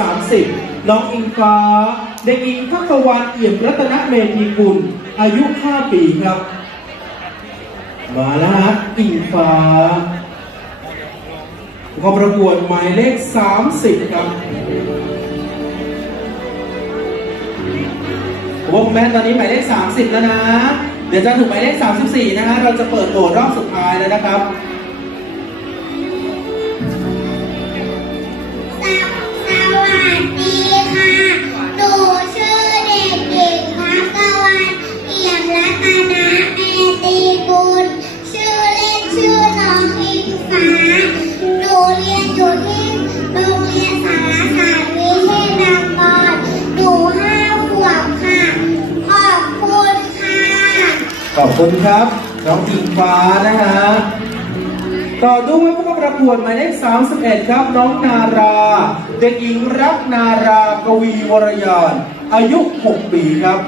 30 น้องอิงฟ้าเด็กหญิงพักวานเอี่ยมรัตนเมธีกุล อายุ 5 ปีครับ มาแล้วฮะอิงฟ้าขอประกวดหมายเลข 30 ครับว่าคุณแม่ตอนนี้หมายเลข 30 แล้วนะ เดี๋ยวจะถึงหมายเลข 34 นะฮะ เราจะเปิดโหวตรอบสุดท้ายแล้วนะครับ ขอบคุณครับ น้องอิงฟ้านะฮะ ต่อด้วยผู้เข้าประกวดหมายเลข 31 ครับ น้องนารา เด็กหญิงรักนารากวีวรยานอายุ 6 ปีครับ